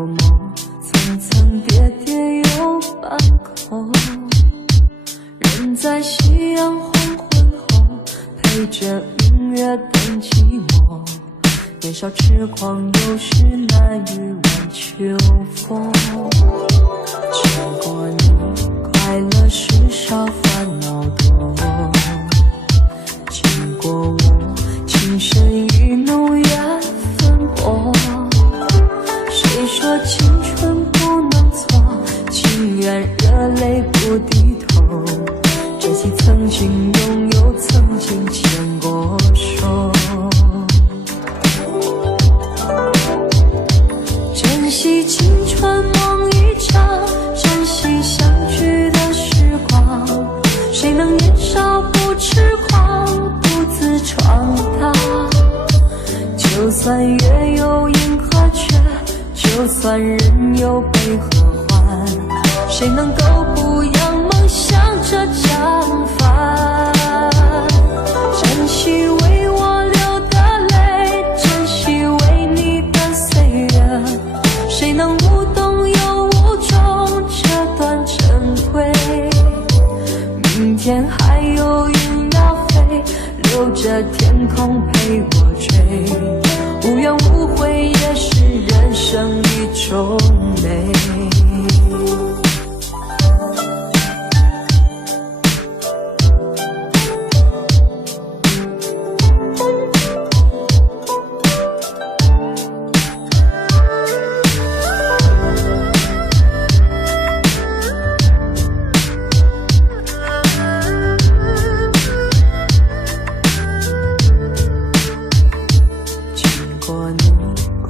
落寞，层层叠叠又半空。人在夕阳黄昏后，陪着音乐等寂寞。年少痴狂，有时难御晚秋风。经过你，快乐事少，烦恼多。经过我，情深与浓缘分薄。谁说青春不能错？情愿热泪不低头。珍惜曾经拥有，曾经牵过手。珍惜青春梦一场，珍惜相聚的时光。谁能年少不痴狂，独自闯荡？就算月有阴和缺，就算人有悲和欢，谁能够不扬梦想着将帆？珍惜为我流的泪，珍惜为你的岁月，谁能无动又无衷这段珍贵？明天还有云要飞，留着天空陪我追，无怨无悔也是人生一种美。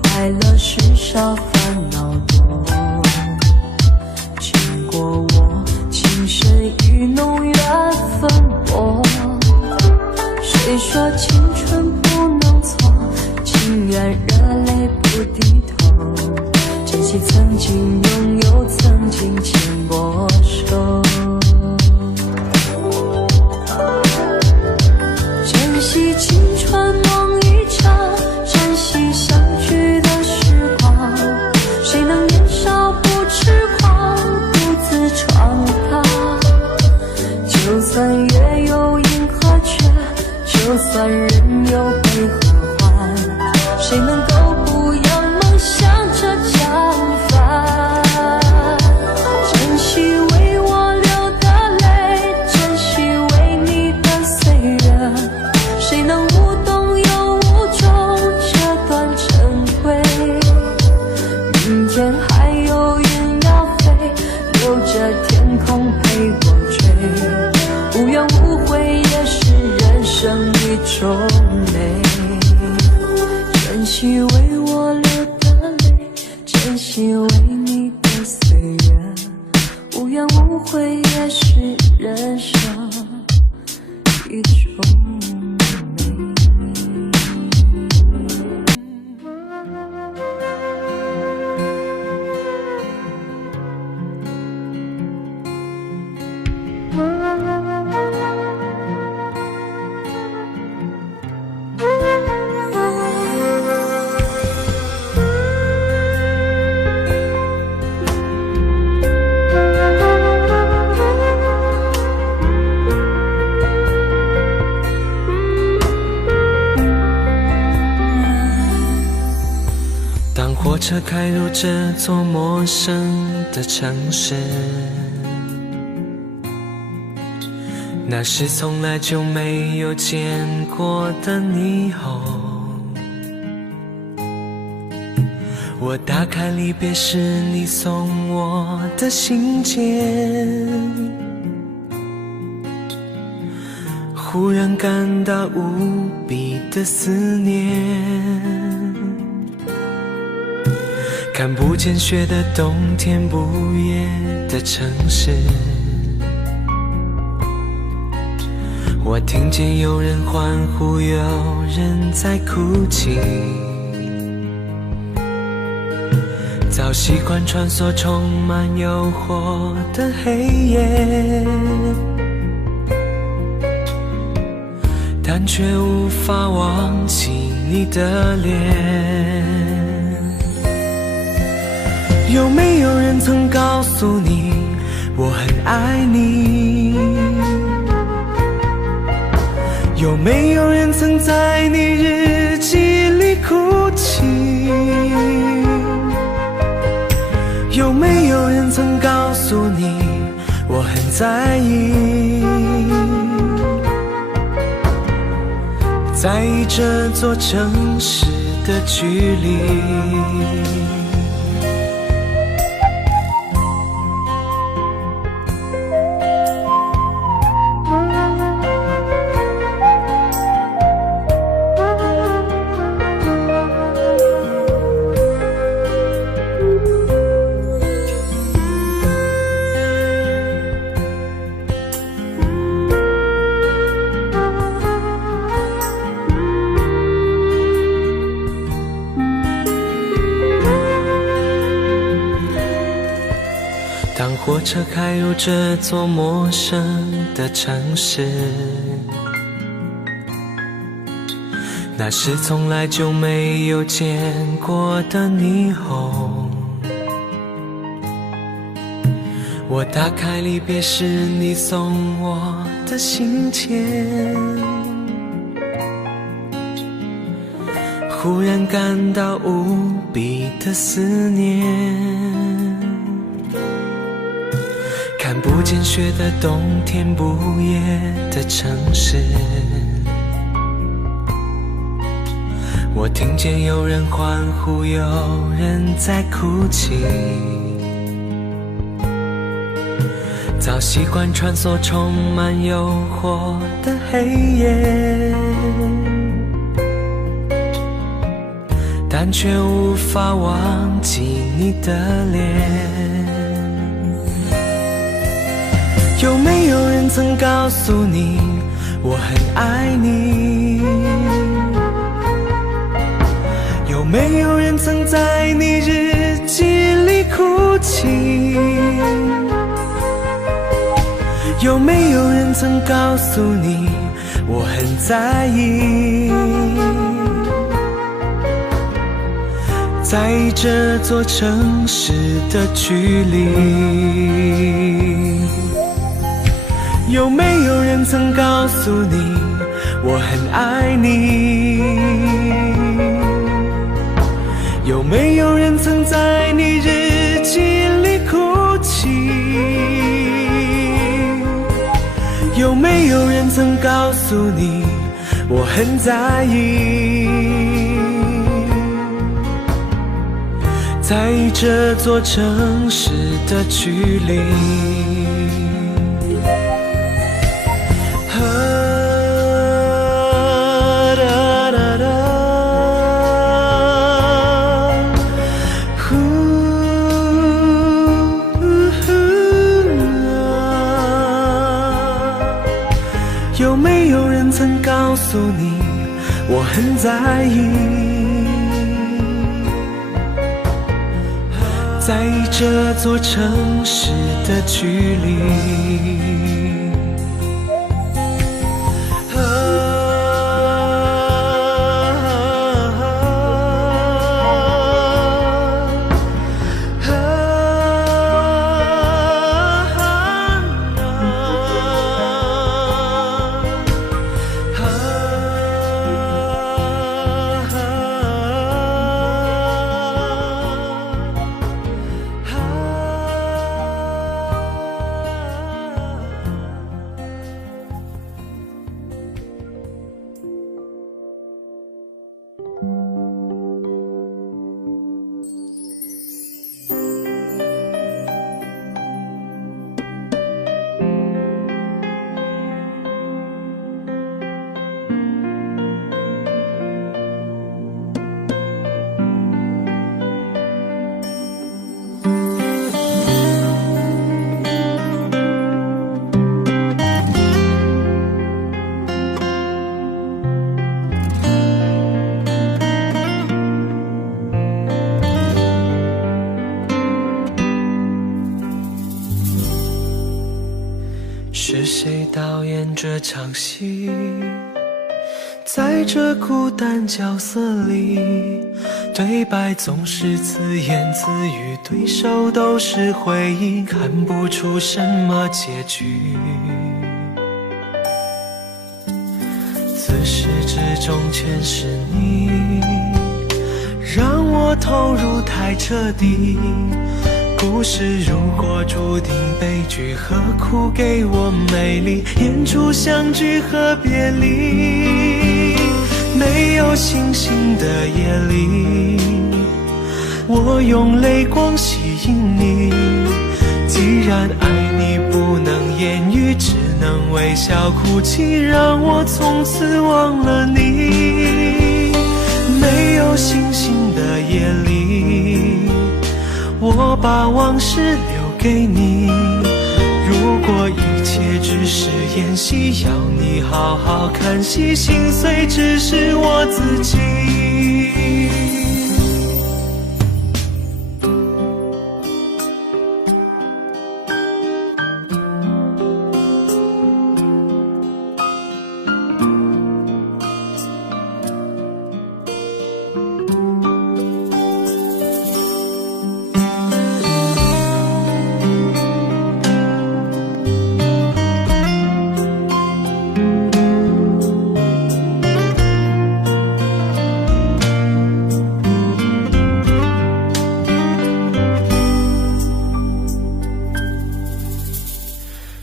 快乐事少，烦恼多。经过我，情深与浓缘分薄。谁说青春不能错？情愿热泪不低头。珍惜曾经拥有，曾经牵过手。珍惜青春梦一场，珍惜相聚的时光。谁能年少不痴狂，独自闯荡？就算月有阴和缺，就算人有悲和欢，谁能够不扬梦想着将帆？珍惜为我流的泪，珍惜为你的岁月，谁能无动又无衷这段珍贵？明天还有云要飞，留着天空陪我追，无怨无悔也是人生一种美。珍惜为我流的泪，珍惜为你的岁月，无怨无悔也是人生一种美。当火车开入这座陌生的城市，那是从来就没有见过的霓虹。我打开离别时你送我的信件，忽然感到无比的思念。看不见雪的冬天，不夜的城市，我听见有人欢呼，有人在哭泣。早习惯穿梭充满诱惑的黑夜，但却无法忘记你的脸。有没有人曾告诉你我很爱你？有没有人曾在你日记里哭泣？有没有人曾告诉你我很在意？在意这座城市的距离。当火车开入这座陌生的城市，那是从来就没有见过的霓虹。我打开离别时你送我的信笺，忽然感到无比的思念。看不见雪的冬天，不夜的城市，我听见有人欢呼，有人在哭泣。早习惯穿梭充满诱惑的黑夜，但却无法忘记你的脸。有没有人曾告诉你我很爱你？有没有人曾在你日记里哭泣？有没有人曾告诉你我很在意？在意这座城市的距离。有没有人曾告诉你我很爱你？有没有人曾在你日记里哭泣？有没有人曾告诉你我很在意？在意这座城市的距离。有没有人曾告诉你我很在意？在意这座城市的距离。是谁导演这场戏？在这孤单角色里，对白总是自言自语，对手都是回忆，看不出什么结局。自始至终全是你，让我投入太彻底。故事如果注定悲剧，何苦给我美丽？演出相聚和别离，没有星星的夜里，我用泪光吸引你。既然爱你不能言语，只能微笑哭泣，让我从此忘了你。没有星星的夜里，我把往事留给你。如果一切只是演戏，要你好好看戏，心碎只是我自己。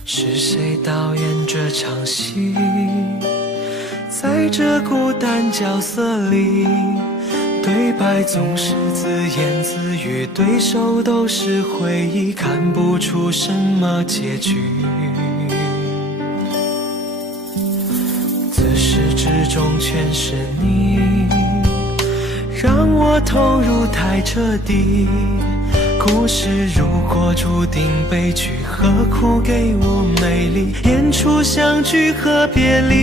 是谁导演这场戏？在这孤单角色里，对白总是自言自语，对手都是回忆，看不出什么结局。自始至终全是你，让我投入太彻底。故事如果注定悲剧，何苦给我美丽？演出相聚和别离，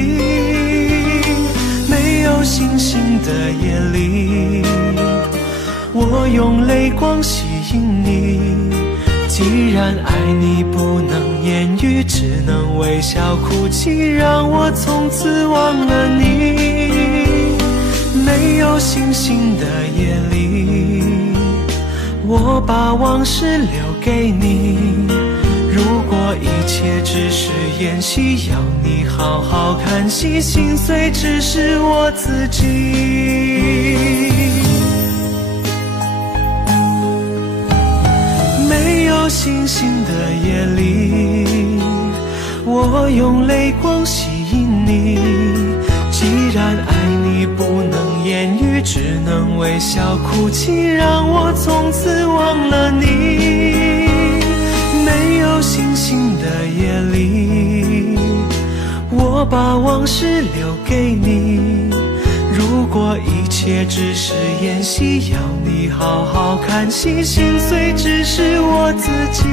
没有星星的夜里，我用泪光吸引你。既然爱你不能言语，只能微笑哭泣，让我从此忘了你。没有星星的夜里，我把往事留给你。如果一切只是演戏，要你好好看戏，心碎只是我自己。没有星星的夜里，我用泪光吸引你。既然爱你不能言语，只能微笑哭泣，让我从此忘了你。没有星星的夜里，我把往事留给你。如果一切只是演戏，要你好好看戏，心碎只是我自己。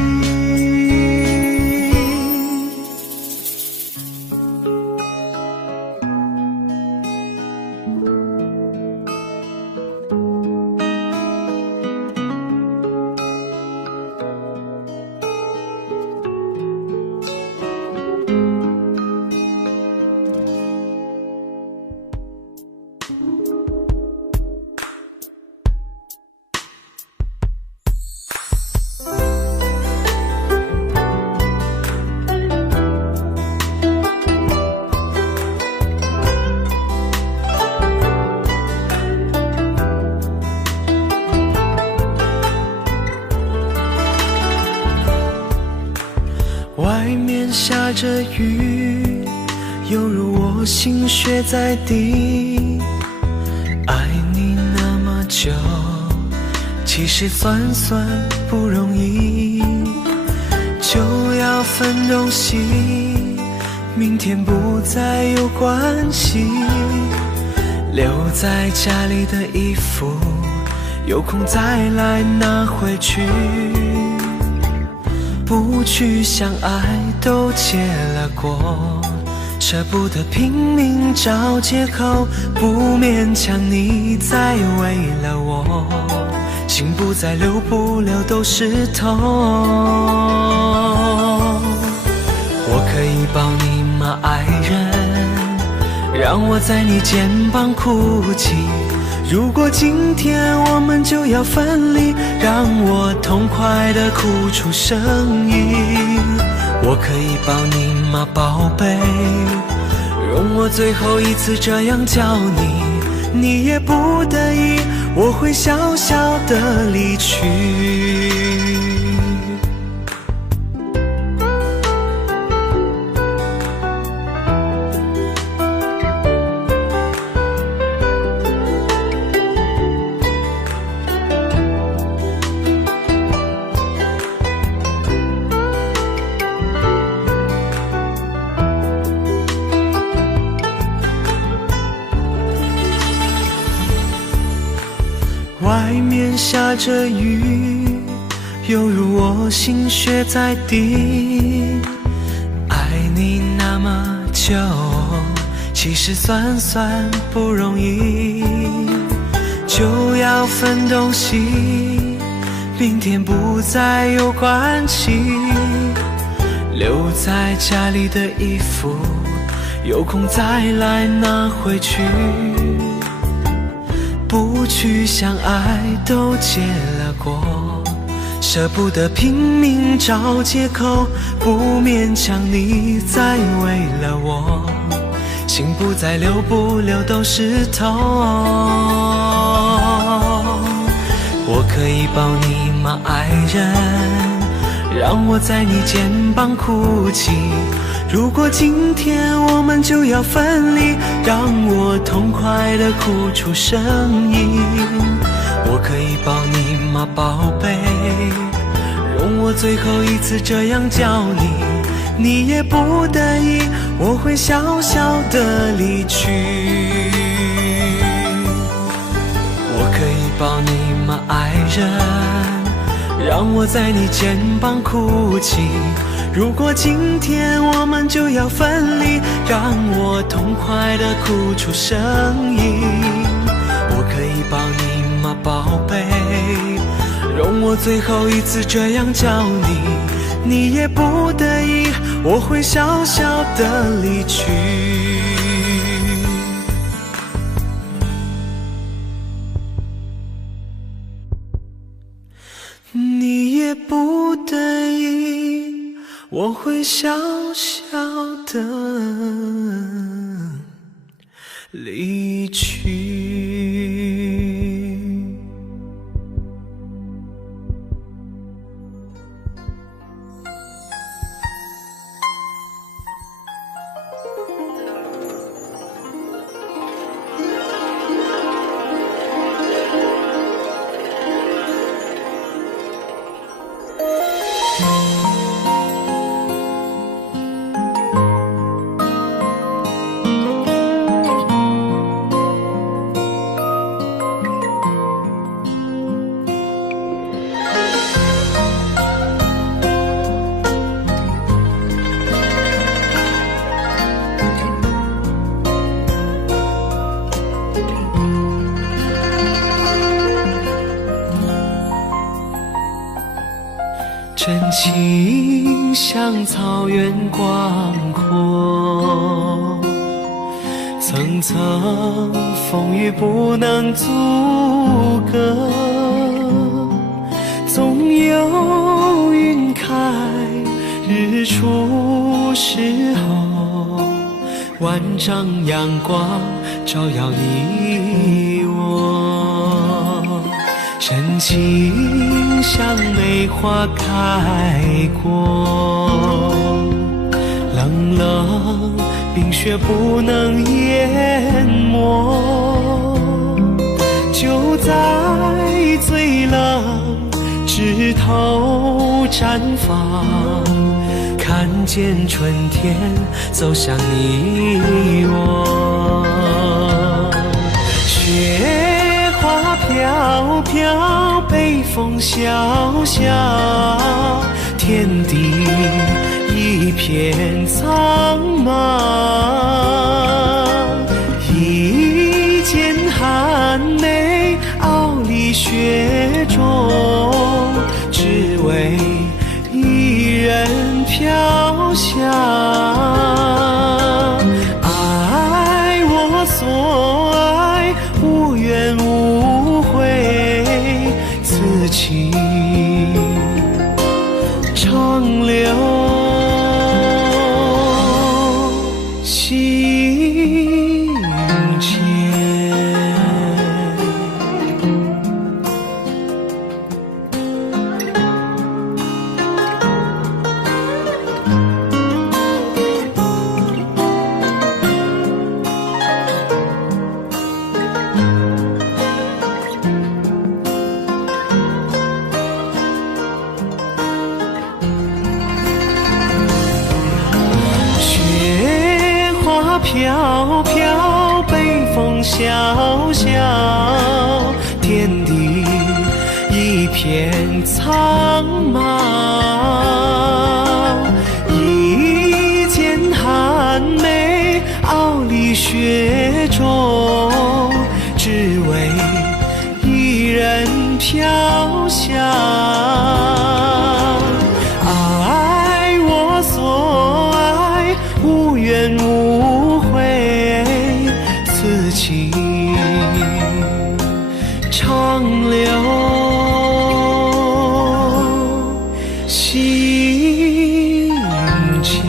外面下着雨，犹如我心血在滴。爱你那么久，其实算不容易，就要分东西，明天不再有关系。留在家里的衣服，有空再来拿回去。不去相爱都结了果，舍不得拼命找借口，不勉强你再为了我，心不再留，不留都是痛。我可以抱你吗，爱人？让我在你肩膀哭泣。如果今天我们就要分离，让我痛快地哭出声音。我可以抱你吗，宝贝？容我最后一次这样叫你，你也不得已，我会小小地离去。外面下着雨，犹如我心血在滴。爱你那么久，其实算不容易。就要分东西，明天不再有关系。留在家里的衣服，有空再来拿回去。不去相爱都结了果，舍不得拼命找借口，不勉强你再为了我，心不再留，不留都是痛。我可以抱你吗，爱人？让我在你肩膀哭泣。如果今天我们就要分离，让我痛快地哭出声音。我可以抱你吗，宝贝？容我最后一次这样叫你，你也不得已，我会小小地离去。我可以抱你吗，爱人？让我在你肩膀哭泣。如果今天我们就要分离，让我痛快地哭出声音。我可以抱你吗，宝贝？容我最后一次这样叫你，你也不得已，我会小小地离去。你也不得已，我会小小地离去。真情像草原广阔，层层风雨不能阻隔，总有云开日出时候，万丈阳光照耀你我。真情像梅花开过，冷冷冰雪不能淹没，就在最冷枝头绽放，看见春天走向你我。雪花飘飘，北风萧萧，天地一片苍茫。一剑寒梅，傲立雪中，只为一人飘香。爱我萧萧，天地一片苍茫。一剑寒梅，傲立雪中，只为一人飘香。爱我所爱，无怨无悔，此情长留心间。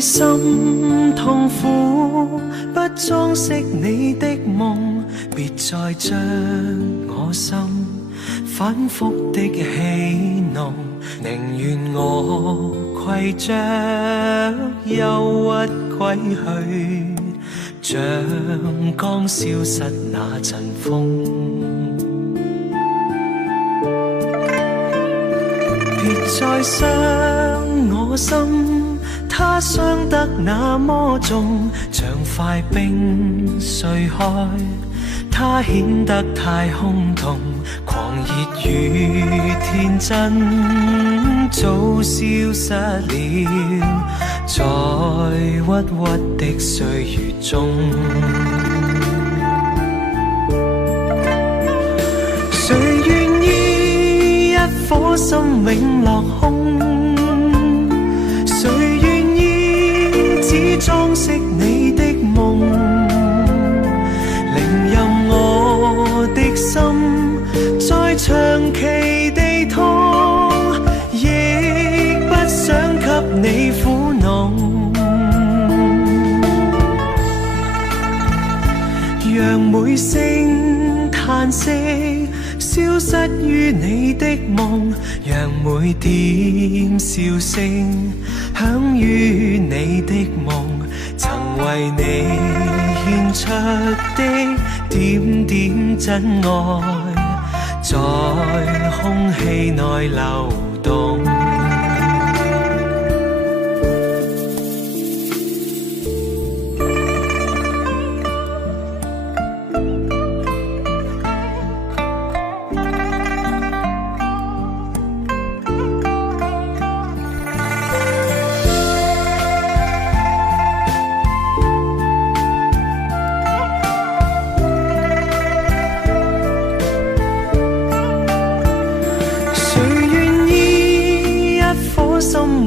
心痛苦，不裝飾你的夢，別再將我心反覆的戲弄，寧願我攜着憂鬱歸去，像剛消失那陣風。別再傷我心，它傷得那麼重，像塊冰碎開，它顯得太空洞，狂熱與天真早消失了，在鬱鬱的歲月中。誰願意一顆心永落空？誰願意只裝飾你的夢？寧任我的心再長期地痛，亦不想給你苦惱。讓每聲嘆息消失於你的夢，讓每點笑聲響於你的夢，曾為你獻出的點點真愛，在空氣內流動。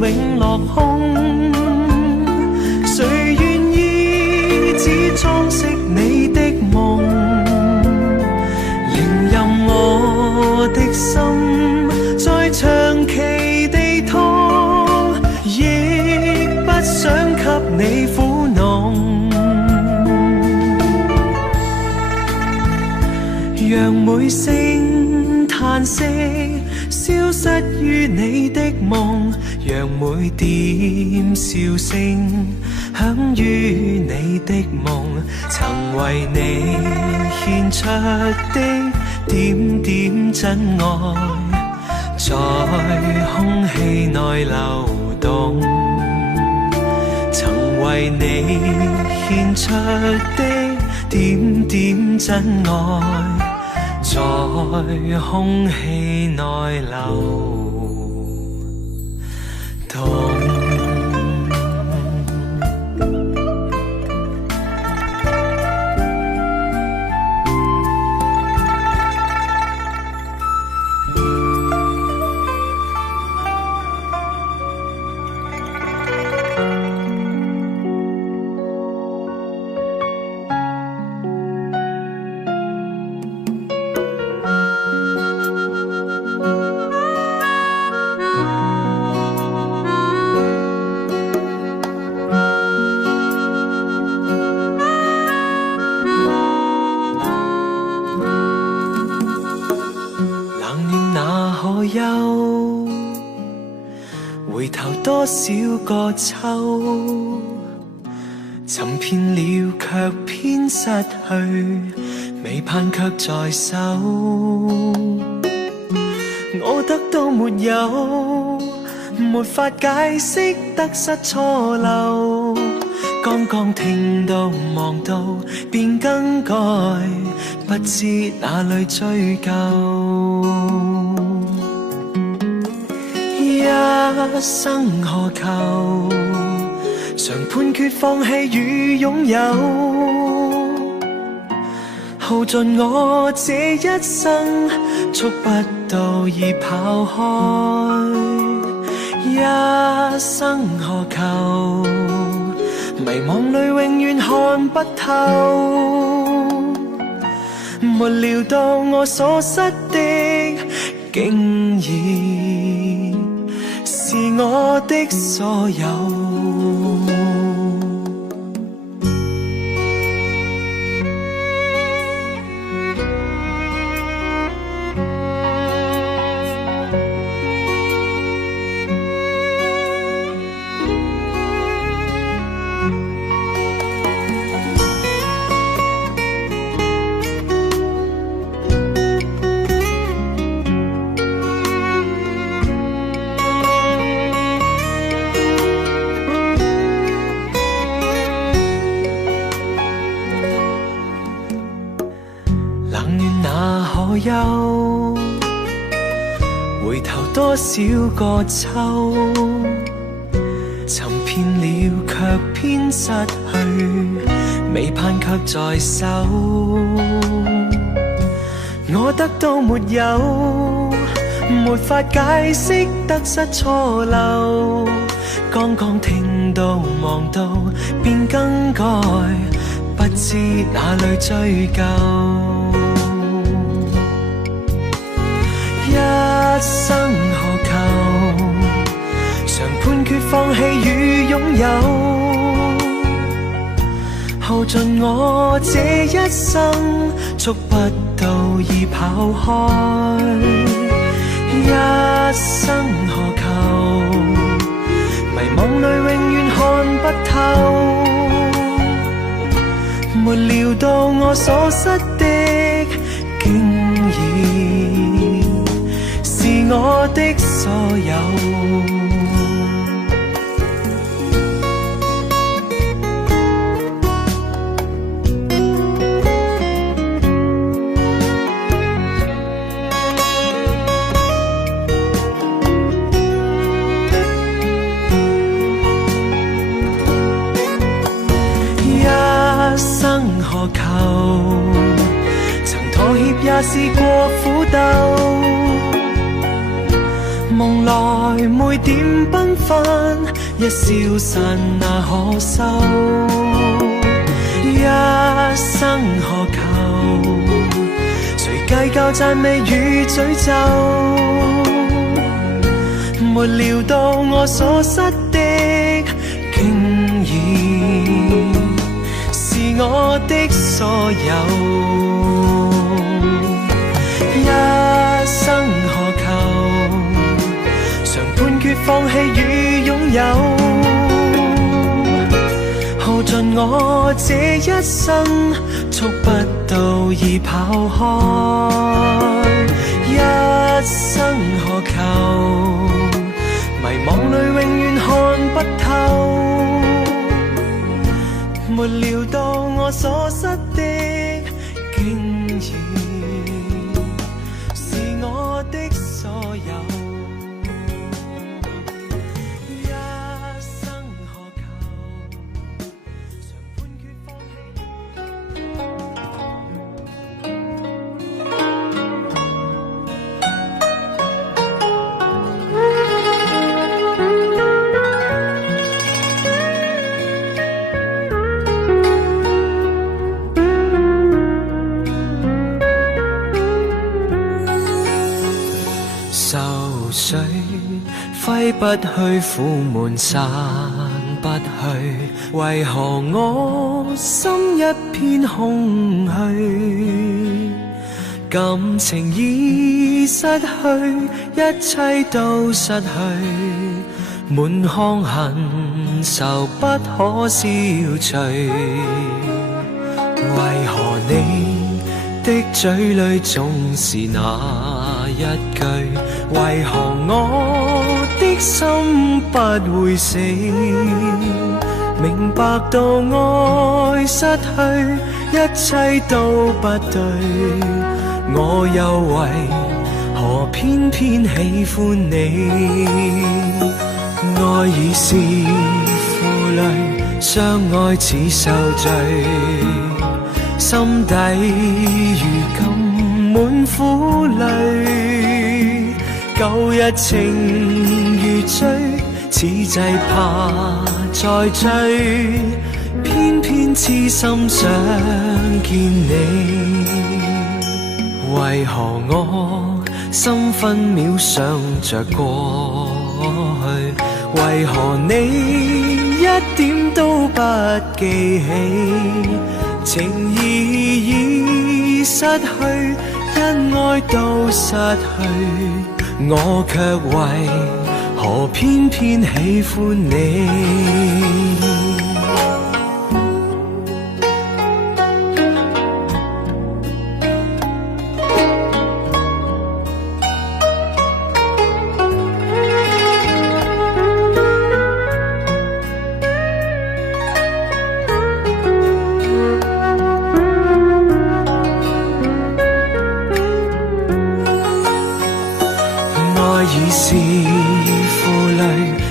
永落空，誰願意只裝飾你的夢？寧任我的心再長期地痛，亦不想給你苦惱。讓每聲嘆息消失於你的夢，讓每點笑聲響於你的夢，曾為你獻出的點點真愛，在空氣內流動。曾為你獻出的點點真愛，在空氣內流動。個秋，尋遍了卻偏失去，未盼卻在手。我得到沒有，沒法解釋得失錯漏。剛剛聽到望到便更改，不知哪裏追究。一生何求，常判決放棄與擁有，耗盡我這一生，觸不到已跑開。一生何求，迷惘裏永遠看不透，沒料到我所失的，竟然是我的所有。憂，回頭多少個秋，尋遍了卻偏失去，未盼卻在手。我得到沒有，沒法解釋得失錯漏。剛剛聽到望到便更改，不知哪裏追究。一生何求，常判決放棄與擁有，耗盡我這一生，觸不到已跑開。一生何求，迷惘裏永遠看不透，沒料到我所失的，竟然是我的所有。一生何求，曾妥協也試過苦鬥，夢來每點繽紛，一消散那可收。一生何求，誰計較讚美與詛咒，沒料到我所失的，竟然是我的所有。一生何求，常判決放棄與擁有，耗盡我這一生，觸不到已跑開。一生何求，迷惘裏永遠看不透，沒料到我所失的，竟然是我的所有。一生何求，常判決放愁緒揮不去，苦悶散不去，為何我心一片空虛？感情已失去，一切都失去，滿腔恨愁不可消除，為何你的嘴裏總是那一句？為何我的心不會死？明白到愛失去，一切都不對，我又為何偏偏喜歡你？愛已是負累，相愛似受罪，心底如今滿苦淚，舊日情如醉，此際怕再追，偏偏痴心想見你。為何我心分秒想着過去？為何你一點都不記起？情義已失去，因愛都失去，我卻為何偏偏喜歡你？已是負累，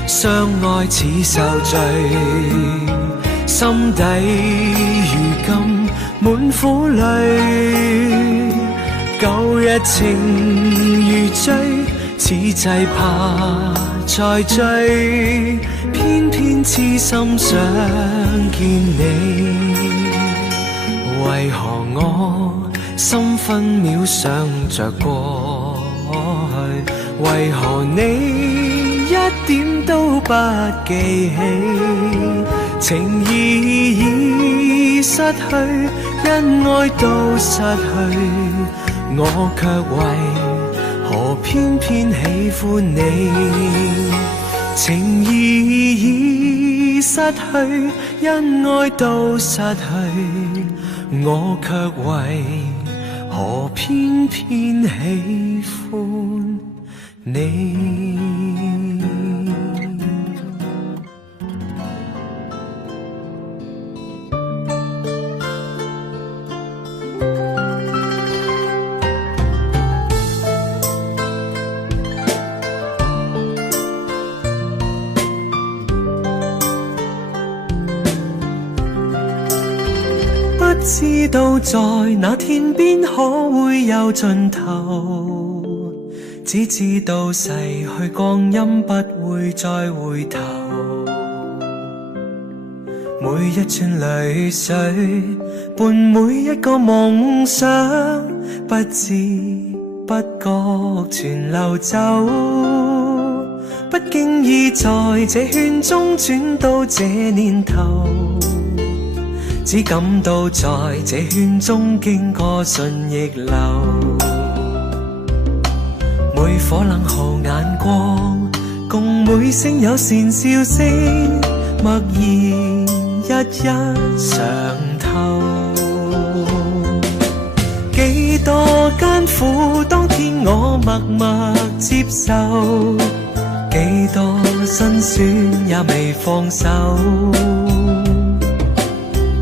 相愛似受罪，心底如今滿苦淚，舊日情如醉，此際怕再追，偏偏痴心想見你。為何我心分秒想着過去？為何你一點都不記起？情義已失去，因愛都失去，我卻為何偏偏喜歡你？情義已失去，因愛都失去，我卻為何偏偏喜歡你。不知道在那天邊可會有盡頭，只知道逝去光陰不會再回頭，每一串淚水伴每一個夢想，不知不覺全流走，不經意在這圈中轉到這年頭，只感到在這圈中經過順逆流，每顆冷酷眼光，共每聲友善笑聲，默然一一嘗透。幾多艱苦，當天我默默接受，幾多辛酸也未放手，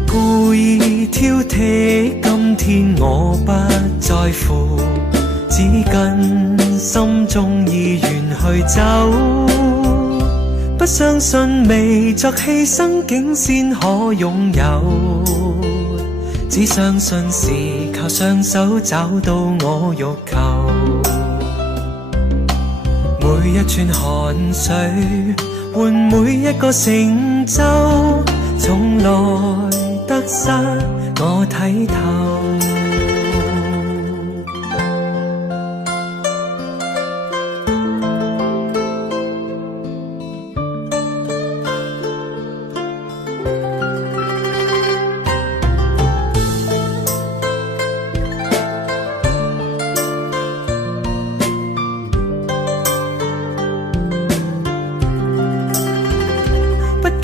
故意挑剔，今天我不在乎，只跟心中意願去走，不相信未作犧牲竟先可擁有，只相信是靠雙手找到我欲求，每一串汗水換每一個成就，從來得失我睇透。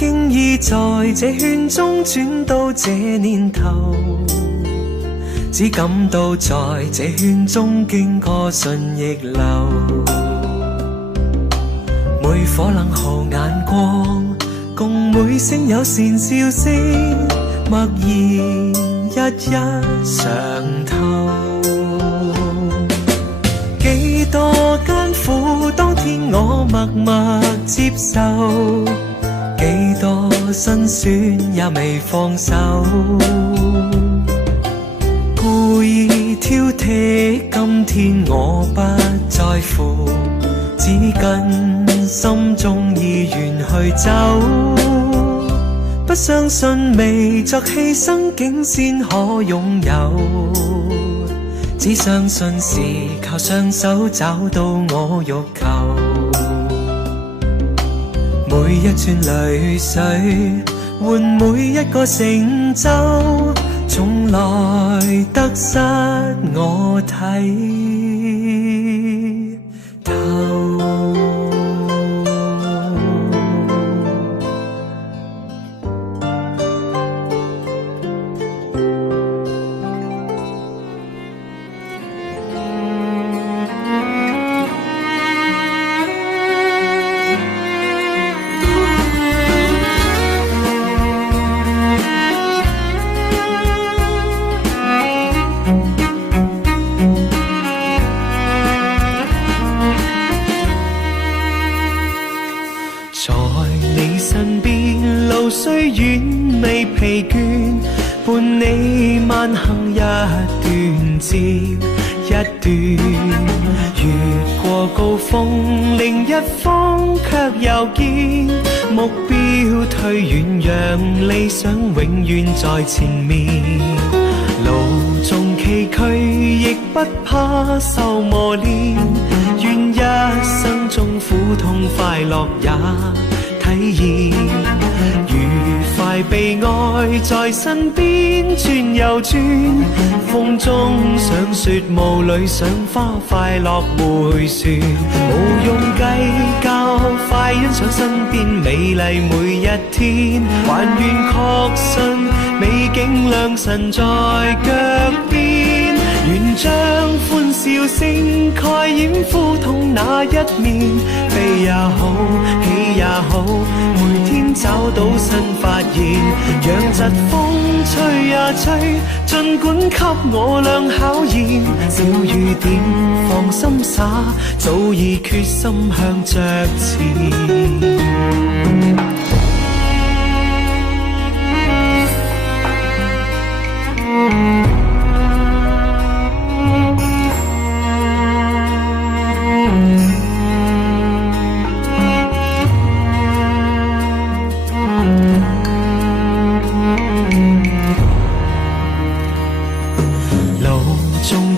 經已在這圈中轉到這年頭，只感到在這圈中經過順逆流，每顆冷酷眼光，共每聲友善笑聲，默然一一嘗透。幾多艱苦，當天我默默接受，幾多辛酸也未放手，故意挑剔，今天我不在乎，只跟心中意願去走，不相信未作犧牲竟先可擁有，只相信是靠雙手找到我欲求，每一串淚水換每一個成就，從來得失我睇透。雖遠未疲倦，伴你慢行一段接一段，越過高峰另一峰卻又見目標退遠，讓理想永遠在前面，路縱崎嶇亦不怕受磨練，願一生中苦痛快樂也體驗，愉快被愛在身邊轉又轉，風中想雪霧裏賞花快樂迴旋，無用計較，快欣賞身邊美麗每一天，還願確信美景良辰在腳邊，願將歡笑聲蓋掩苦痛那一面，悲也好，喜也好，每天找到新發現，讓疾風吹呀吹，儘管給我倆考驗，小雨點放心灑，早已決心向着前。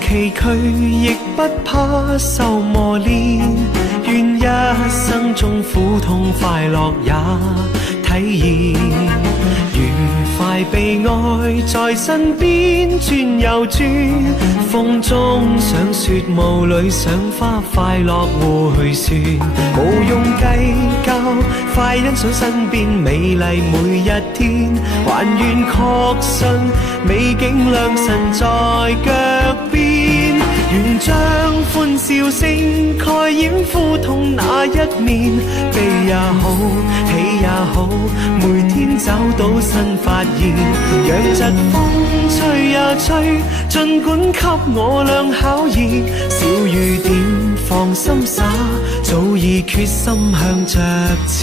崎嶇亦不怕受磨練，願一生中苦痛快樂也體驗，愉快被愛在身邊轉又轉，風中賞雪霧裏賞花快樂迴旋，無用計較，快欣賞身邊美麗每一天，還願確信美景良辰在腳邊，願將歡笑聲蓋掩苦痛那一面，悲也好，喜也好，每天找到新發現，讓疾風吹呀吹，儘管給我倆考驗，小雨點放心灑，早已決心向着前。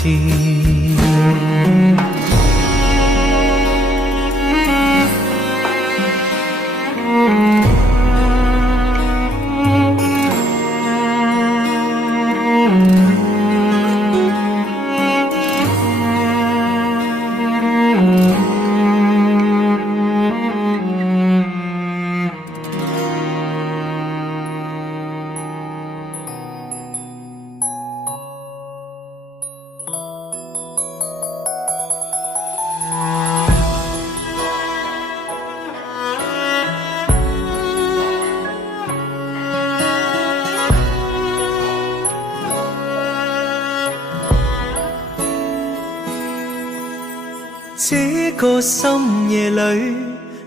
这个深夜里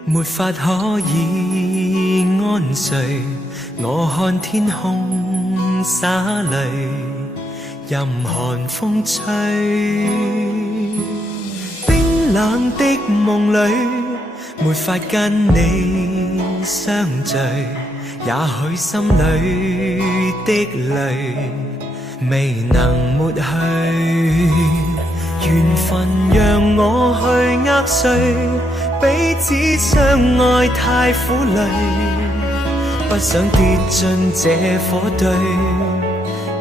没法可以安睡，我看天空洒泪，任寒风吹。冰冷的梦里没法跟你相聚，也许心里的泪未能抹去。缘分让我去握碎，彼此相爱太苦累，不想跌进这火堆，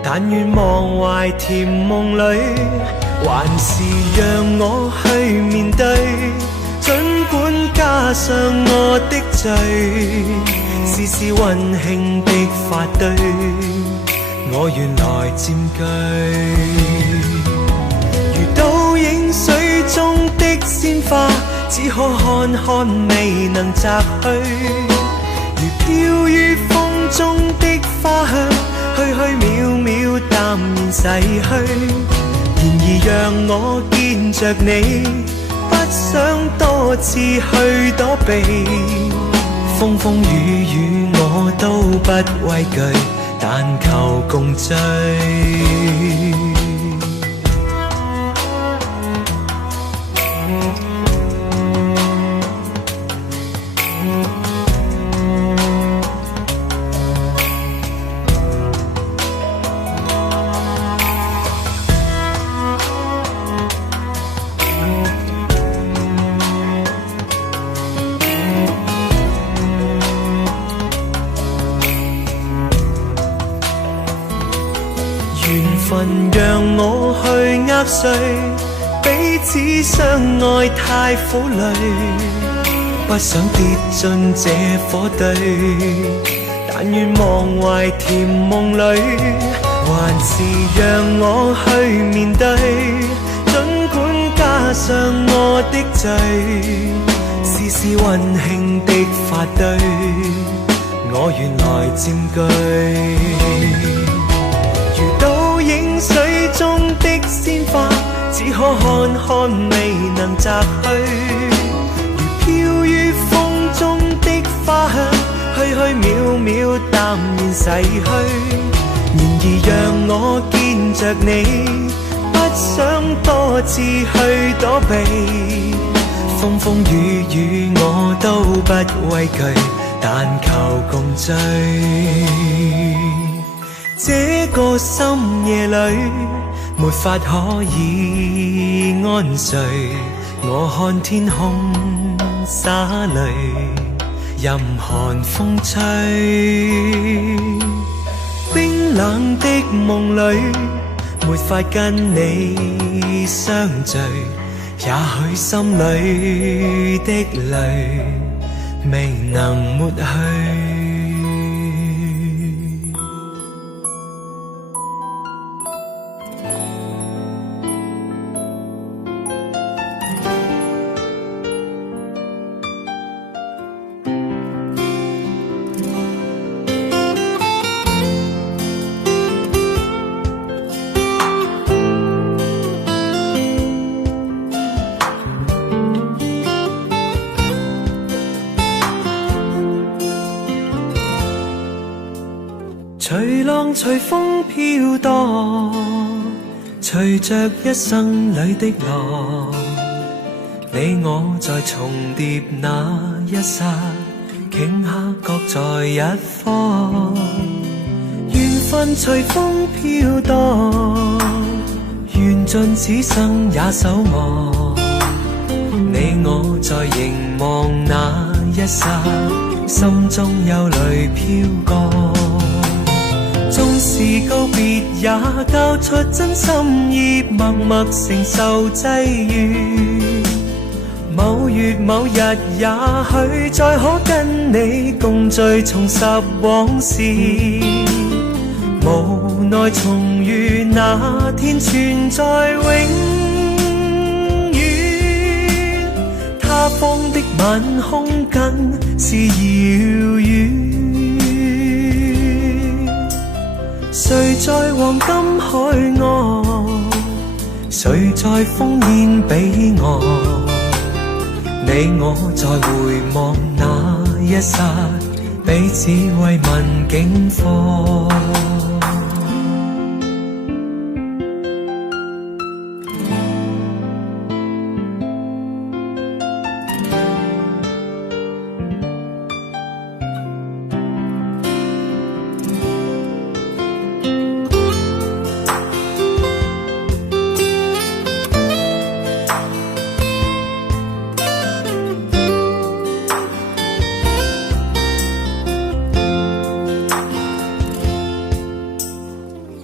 但愿忘怀甜梦里，还是让我去面对。尽管加上我的罪，丝丝温馨的发堆，我原来占据。倒影水中的鲜花，只可看看未能摘去，如飘于风中的花香，虚虚渺渺淡然逝去。然而让我见着你，不想多次去躲避，风风雨雨我都不畏惧，但求共醉。缘分让我去握碎，彼此相爱太苦累，不想跌进这火堆，但愿忘怀甜梦里，还是让我去面对。尽管加上我的罪，丝丝温馨的发堆，我原来占据。倒影水中的鲜花，只可看看未能摘去，如飘于风中的花香，虚虚渺渺淡然逝去。然而让我見着你，不想多次去躲避，風風雨雨我都不畏懼，但求共醉。這個深夜裏沒法可以安睡，我看天空灑淚，任寒風吹。冰冷的夢裏沒法跟你相聚，也許心裏的淚未能抹去。隨浪隨風飄蕩，隨着一生裏的浪，你我在重疊那一剎，頃刻各在一方。緣分隨風飄蕩，緣盡此生也守望。你我在凝望那一剎，心中憂慮飄過。縱是告別也交出真心意，默默承受際遇。某月某日也許再可跟你共聚，重拾往事。無奈重遇那天存在永遠，他方的晚空更是遙遠。誰在黃金海岸，誰在烽煙彼岸，你我在回望那一剎，彼此慰問境況。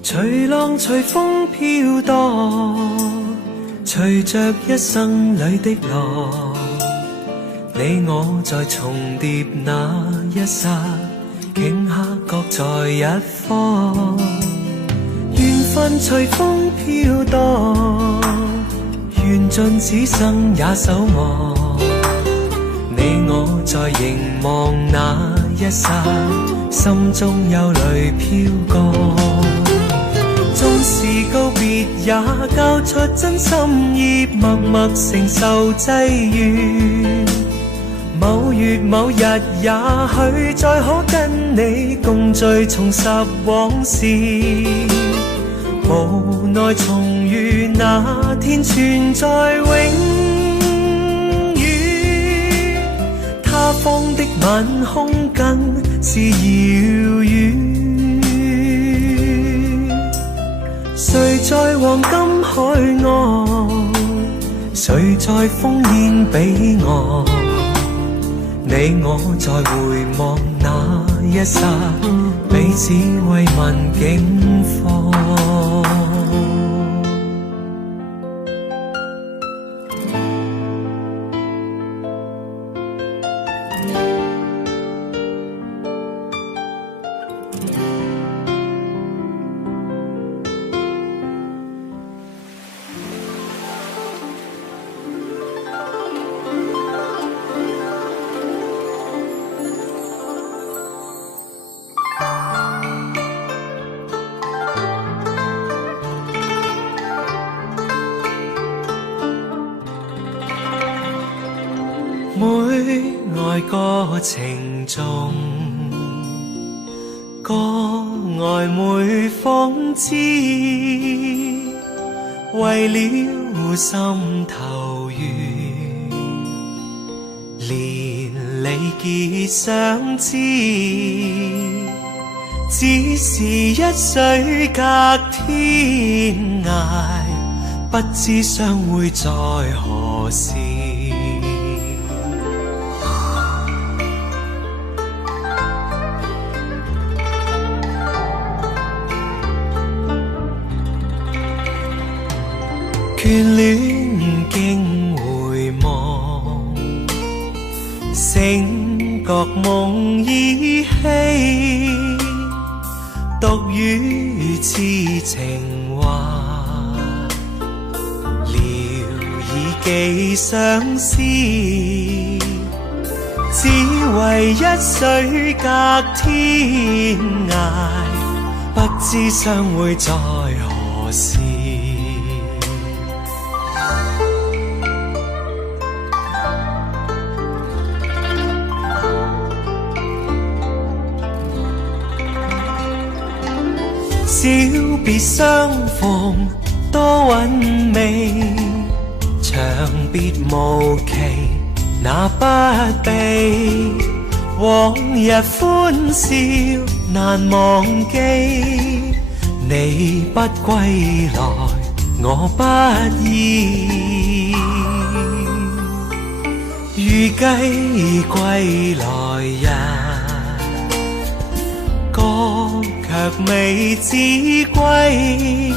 隨浪隨風飄蕩，隨着一生裏的浪，你我在重疊那一剎，頃刻各在一方。緣分隨風飄蕩，緣盡此生也守望。你我在凝望那一剎，心中憂慮飄降。縱是告別也交出真心意，默默承受際遇。某月某日也許再可跟你共聚重拾往事，無奈重遇那天存在永遠，他方的晚空更是遙遠。誰在黃金海岸，誰在烽煙彼岸，你我在回望那一剎，彼此慰問境況。每愛歌情中，歌愛每諷刺，為了心頭緣，連理結相知，只是一水隔天涯，不知相會在何時。眷戀經回望，醒覺夢依稀，獨語痴情話，聊以寄相思，只為一水隔天涯，不知相會在何時。小別相逢多韻味，長別無期那不避。往日歡笑難忘記，你不歸來我不依。預計歸來日，卻未知歸，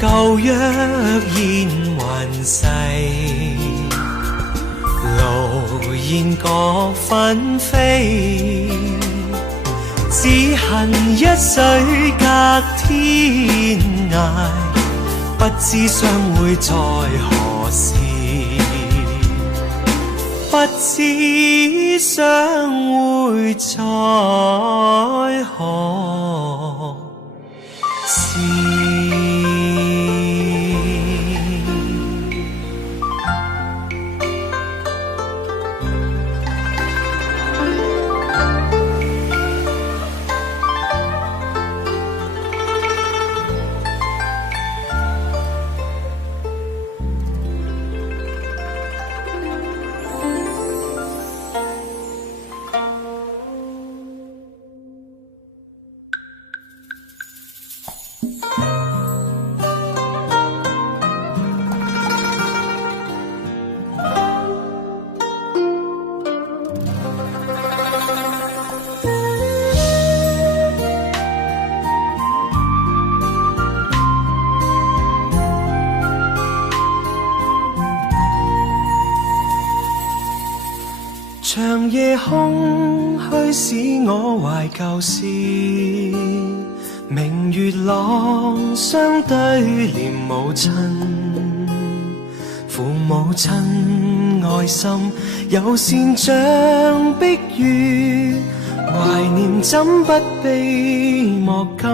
舊約現還逝，路煙各紛飛，只恨一水隔天涯，不知相會在何時，不知相會在何時。長夜空虛使我懷舊事，明月朗相對念母親，父母親愛心有善像碧月，懷念怎不悲莫禁。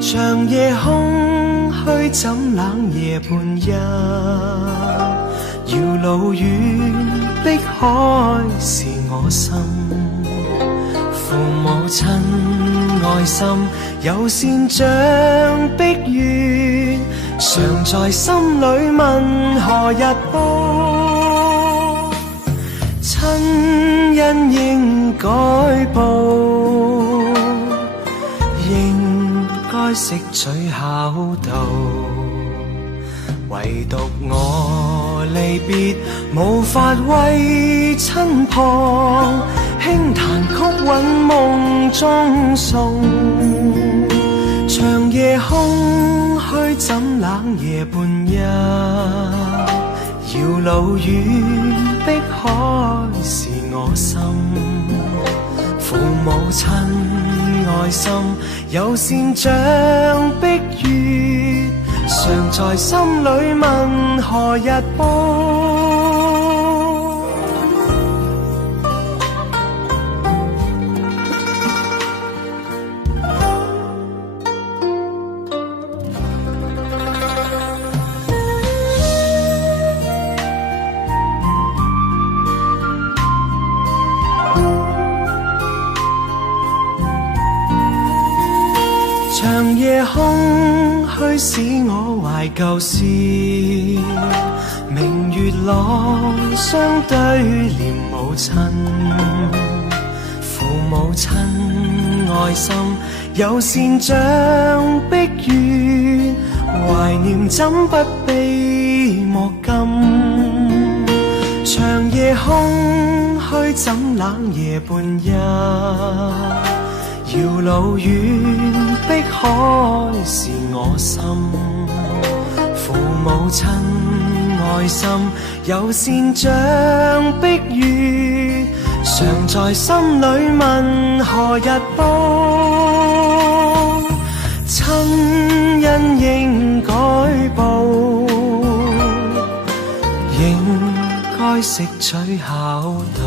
長夜空虛怎冷夜半夜，遙路遠碧海是我心，父母親愛心有善像碧月，常在心裏問何日報，親恩應該報，應該識取孝道，唯獨我離別無法為親旁，輕彈曲韻夢中送。長夜空虛怎冷夜半夜，遙路遠碧海是我心，父母親愛心有善像碧月，常在心裏問何日報。長夜空虛使我懷舊事，明月朗相對念母親，父母親愛心有善像碧月，懷念怎不悲莫禁。長夜空虛怎冷夜半夜，遙路遠碧海是我心，父母親愛心有善像碧月，常在心裏問何日報，親恩應該報，應該識取孝道，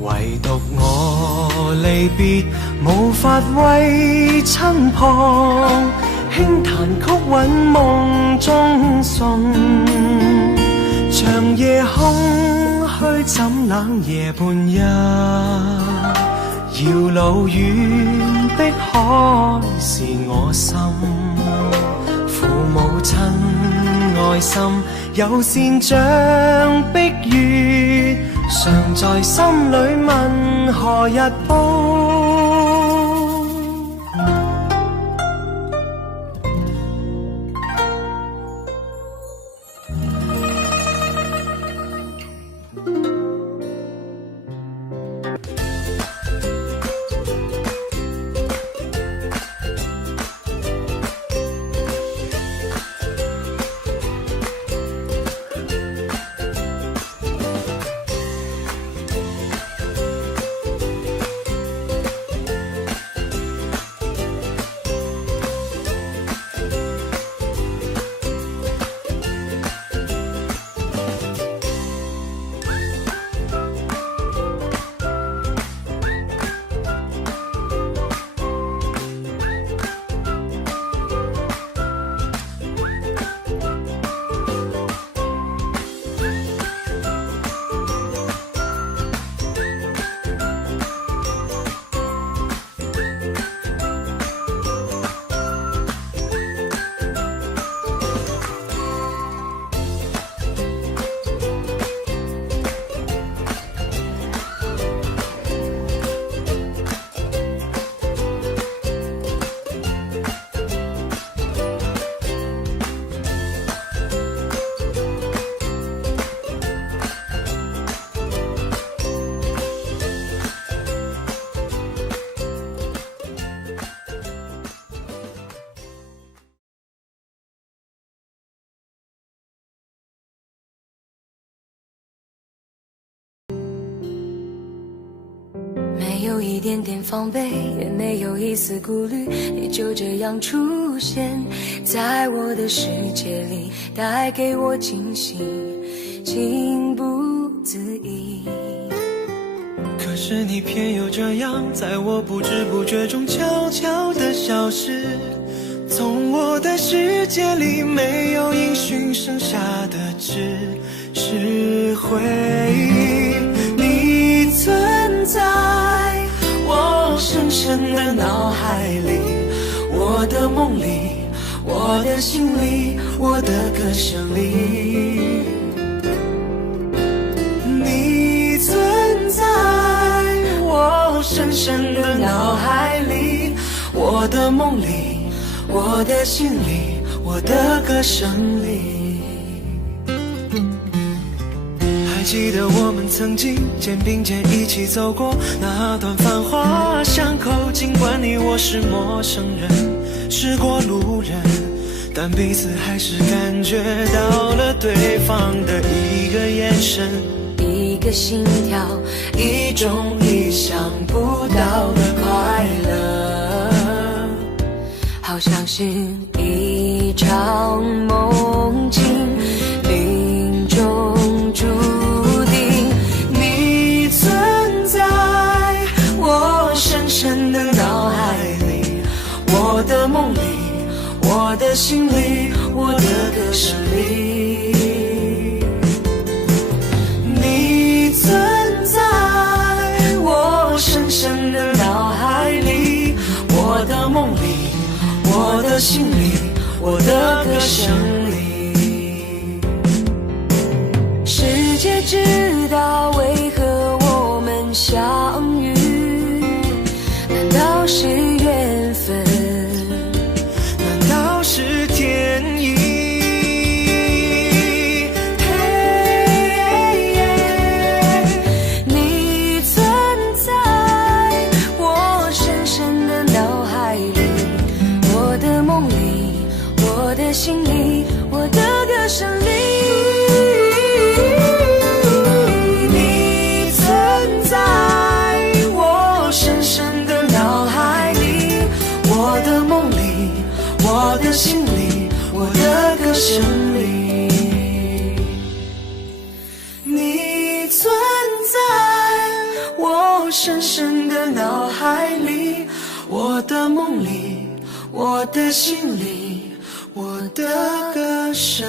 唯獨我離別無法為親旁，輕彈曲韻夢中送。長夜空虛怎冷夜半夜，遙路遠碧海是我心，父母親愛心有善像碧月，常在心裏問何日報。没有一点点防备，也没有一丝顾虑，你就这样出现在我的世界里，带给我惊喜，情不自已。可是你偏又这样，在我不知不觉中悄悄地消失，从我的世界里没有音讯，剩下的只是回忆。你存在我深深的脑海里，我的梦里，我的心里，我的歌声里。你存在我深深的脑海里，我的梦里，我的心里，我的歌声里。还记得我们曾经肩并肩一起走过那段繁华巷口，尽管你我是陌生人，是过路人，但彼此还是感觉到了对方的一个眼神，一个心跳，一种意想不到的快乐，好像是一场梦境，命中注定。你存在我深深的脑海里，我的梦里，我的心里，我的歌声里。你存在我深深的脑海里，我的梦里，我的心里，我的歌声里。世界知道为何我们相遇，难道是缘分？难道是天意？你存在我深深的脑海里，我的梦里，我的心里，我的歌声里。你存在我深深的脑海里，我的梦里，我的心里，我的歌声里。你存在我深深的脑海里，我的梦里，我的心里，我的歌声